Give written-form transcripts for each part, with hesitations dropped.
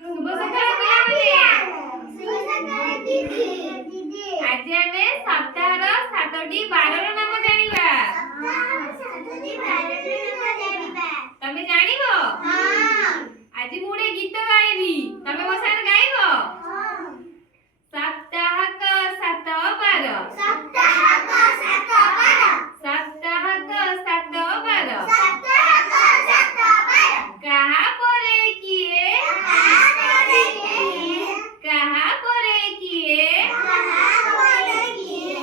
शुभ सकाळ पिलामाने। शुभ सकाळ दीदी। आज आमे सप्ताहर 7टी बारर नाम जानिबा। सप्ताहर 7टी बारर नाम जानिबा। तमे जानिबो? हां। आज मु गोटे गीत गाइबी, तमे मो साथ गाइबो? हां। सप्ताहक 7 बार। सप्ताहक 7 बार। सप्ताहक 7 बार। सप्ताहक 7 बार। कहा परे किए? कहा परे किए? कहा परे किए? कहा परे किए?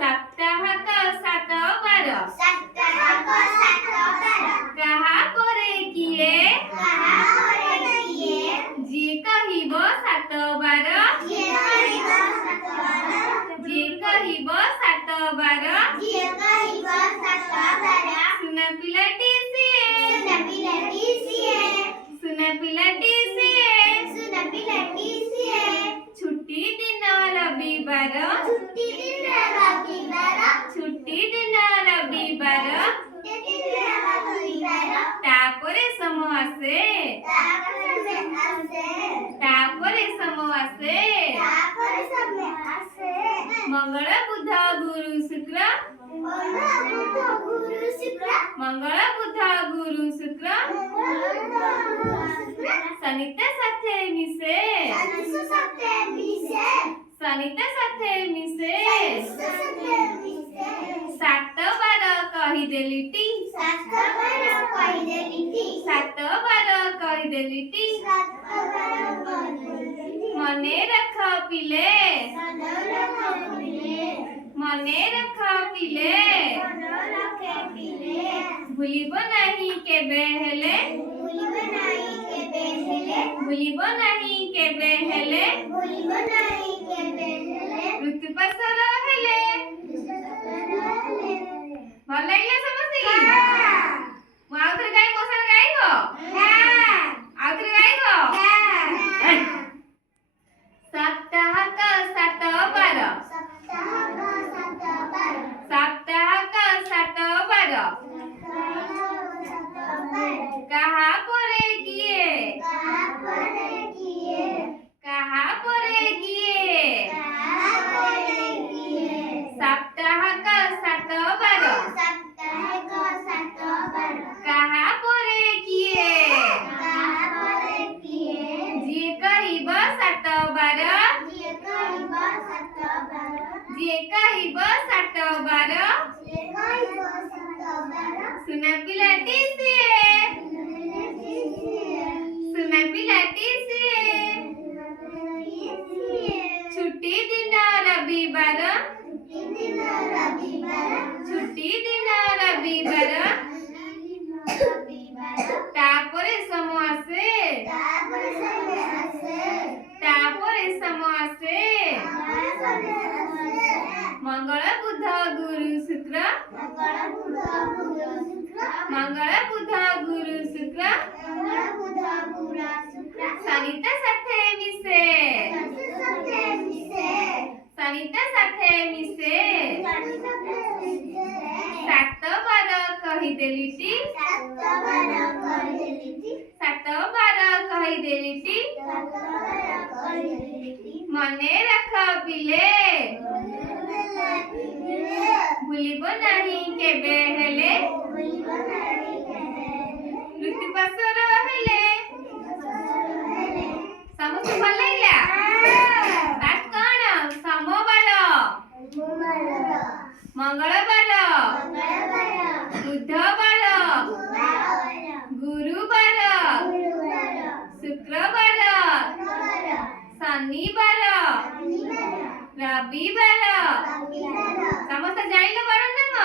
सप्ताहक 7 बार। सप्ताहक 7 बार। कहा परे किए? कहा परे किए? जे कहिबो 7 बार। जे कहिबो 7 बार। जे कहिबो 7 बार। जे कहिबो 7 बार। सुना पिलाटी सिए। सुन पिलाटी सिए। सुना पिलाटी सिए। सुन पिलाटी सिए। छुट्टी दिन रविवार। छुट्टी दिन रविवार। छुट्टी दिन रविवार। छुट्टी दिन रविवार। तापरे सम आसे। तापरे आसे। तापरे सम आसे। तापरे समय आसे। मंगल बुध गुरु शुक्र। मंगल बुध गुरु शुक्र। मंगल बुध गुरु शुक्र। शनिते साथे मिसे। शनि साथे मिसे। शनिते साथे मिसे। साथे मिसे। 7 बार कहि देलिटी। 7 बार कहि देलिटी। 7 बार कहि देलिटी। 7 बार कहि देलिटी। मने रख पिले। मने रख पिले। मने रख पिले। मने रख पिले। भूलिब नाही केबे हेले। भूलिब नाही केबे हेले। भूलिब नाही केबे हेले। भूलिब नाही केबे हेले। ऋतु पसर हेले। ଭଲ ଲାଗିଲା ସମସ୍ତେ? ମୁଁ ଆଉ ଥରେ ଗାଇ ମୋ ସାଙ୍ଗେ ଗାଇବ? ଆଉ ଥରେ ଗାଇବ? सप्ताहक 7 बार। सप्ताहक 7 बार। सप्ताहक 7 बार। कहा परे किए? कहा परे किए? कहा परे किए? कहा परे किए? सप्ताहक 7 बार। सप्ताहक 7 बार। कहा परे किए? कहा परे किए? जे कहिब 7 बार। जे कहिब 7 बार। जे कहिब 7 बार। जे कहिब 7 बार। सुना पिलाटी सिए। सुना पिलाटी सिए। छुट्टी दिन रविवार। छुट्टी दिन रविवार। छुट्टी दिन रविवार। तापरे सम आसे। तापरे समय आसे। तापरे सम आसे। मंगल बुध गुरु शुक्र। मंगल बुध गुरु शुक्र। मंगल बुध गुरु शुक्र। मंगल बुध गुरु शुक्र। शनिते साथे मिसे। शनि साथे मिसे। शनिते साथे मिसे। शनि साथे मिसे। 7 बार कहि देलिटी। 7 बार कहि देलिटी। 7 बार कहि देलिटी। 7 बार कहि देलिटी। मने रख पिले। भूलिब नाही केबे हेले। भूलिब नाही केबे हेले। ऋतु पसर हेले। ସମସ୍ତେ ଭଲ ଲାଗିଲା? ଲାଷ୍ଟ କଣ? ସୋମବାର, ମଙ୍ଗଳବାର, ବୁଧବାର, ଗୁରୁବାର, ଶୁକ୍ରବାର, ଶନିବାର, ରବିବାର। ସମସ୍ତେ ଜାଣିଲ ବାରର ନାମ?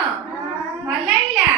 ଭଲ ଲାଗିଲା?